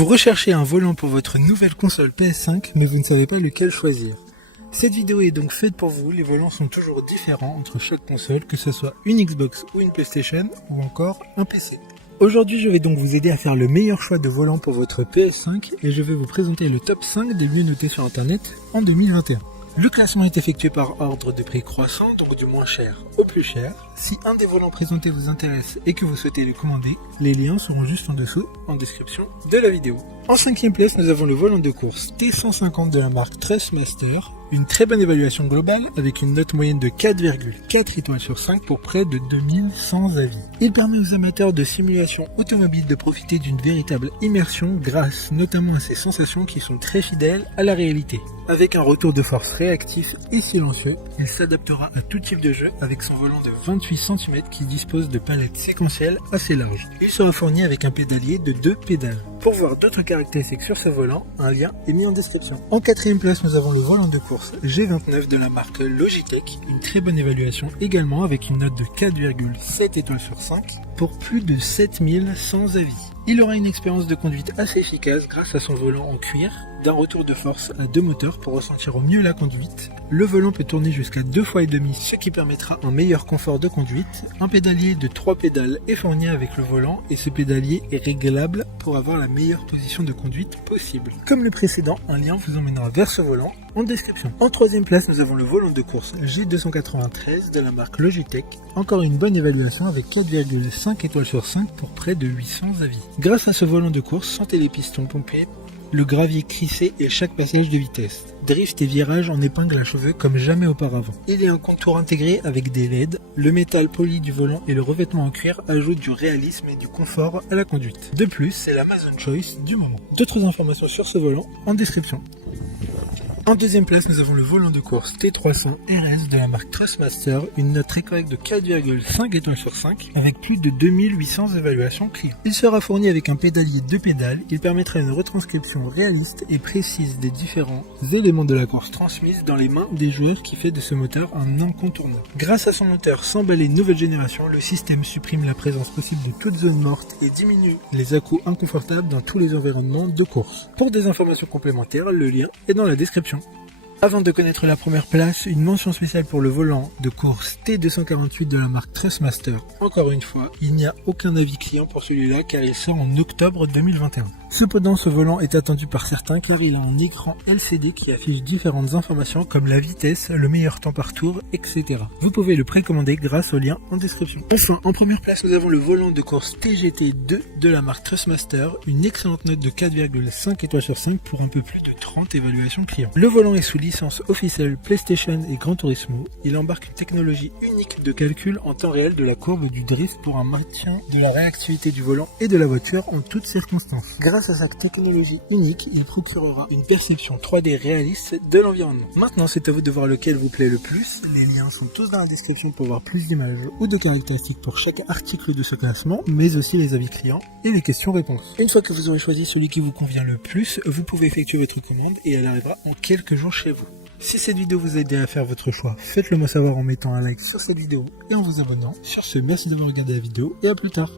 Vous recherchez un volant pour votre nouvelle console PS5, mais vous ne savez pas lequel choisir. Cette vidéo est donc faite pour vous, les volants sont toujours différents entre chaque console, que ce soit une Xbox ou une PlayStation, ou encore un PC. Aujourd'hui, je vais donc vous aider à faire le meilleur choix de volant pour votre PS5, et je vais vous présenter le top 5 des mieux notés sur internet en 2021. Le classement est effectué par ordre de prix croissant, donc du moins cher au plus cher. Si un des volants présentés vous intéresse et que vous souhaitez le commander, les liens seront juste en dessous, en description de la vidéo. En 5e place, nous avons le volant de course T150 de la marque Trustmaster. Une très bonne évaluation globale avec une note moyenne de 4,4 étoiles sur 5 pour près de 2100 avis. Il permet aux amateurs de simulation automobile de profiter d'une véritable immersion grâce notamment à ses sensations qui sont très fidèles à la réalité. Avec un retour de force réactif et silencieux, il s'adaptera à tout type de jeu avec son volant de 28 cm qui dispose de palettes séquentielles assez larges. Il sera fourni avec un pédalier de 2 pédales. Pour voir d'autres caractéristiques sur ce volant, un lien est mis en description. En 4e place, nous avons le volant de course G29 de la marque Logitech. Une très bonne évaluation également avec une note de 4,7 étoiles sur 5 pour plus de 7100 avis. Il aura une expérience de conduite assez efficace grâce à son volant en cuir, d'un retour de force à 2 moteurs pour ressentir au mieux la conduite. Le volant peut tourner jusqu'à 2 fois et demi, ce qui permettra un meilleur confort de conduite. Un pédalier de 3 pédales est fourni avec le volant et ce pédalier est réglable pour avoir la meilleure position de conduite possible. Comme le précédent, un lien vous emmènera vers ce volant en description. En 3e place, nous avons le volant de course G293 de la marque Logitech. Encore une bonne évaluation avec 4,5 étoiles sur 5 pour près de 800 avis. Grâce à ce volant de course, sentez les pistons pomper, le gravier crissé et chaque passage de vitesse. Drift et virage en épingle à cheveux comme jamais auparavant. Il y a un contour intégré avec des LED, le métal poli du volant et le revêtement en cuir ajoutent du réalisme et du confort à la conduite. De plus, c'est l'Amazon Choice du moment. D'autres informations sur ce volant en description. En 2e place, nous avons le volant de course T300 RS de la marque Trustmaster, une note très correcte de 4,5 étoiles sur 5 avec plus de 2800 évaluations clients. Il sera fourni avec un pédalier 2 pédales, il permettra une retranscription réaliste et précise des différents éléments de la course transmise dans les mains des joueurs qui fait de ce moteur un incontournable. Grâce à son moteur sans balai nouvelle génération, le système supprime la présence possible de toute zone morte et diminue les à-coups inconfortables dans tous les environnements de course. Pour des informations complémentaires, le lien est dans la description. Avant de connaître la première place, une mention spéciale pour le volant de course T248 de la marque Trustmaster. Encore une fois, il n'y a aucun avis client pour celui-là car il sort en octobre 2021. Cependant, ce volant est attendu par certains car il a un écran LCD qui affiche différentes informations comme la vitesse, le meilleur temps par tour, etc. Vous pouvez le précommander grâce au lien en description. Enfin, en première place, nous avons le volant de course TGT2 de la marque Trustmaster, une excellente note de 4,5 étoiles sur 5 pour un peu plus de 30 évaluations clients. Le volant est sous licence officielle PlayStation et Gran Turismo. Il embarque une technologie unique de calcul en temps réel de la courbe du drift pour un maintien de la réactivité du volant et de la voiture en toutes circonstances. Grâce à sa technologie unique, il procurera une perception 3D réaliste de l'environnement. Maintenant, c'est à vous de voir lequel vous plaît le plus. Les liens sont tous dans la description pour voir plus d'images ou de caractéristiques pour chaque article de ce classement, mais aussi les avis clients et les questions-réponses. Une fois que vous aurez choisi celui qui vous convient le plus, vous pouvez effectuer votre commande et elle arrivera en quelques jours chez vous. Si cette vidéo vous a aidé à faire votre choix, faites-le moi savoir en mettant un like sur cette vidéo et en vous abonnant. Sur ce, merci d'avoir regardé la vidéo et à plus tard.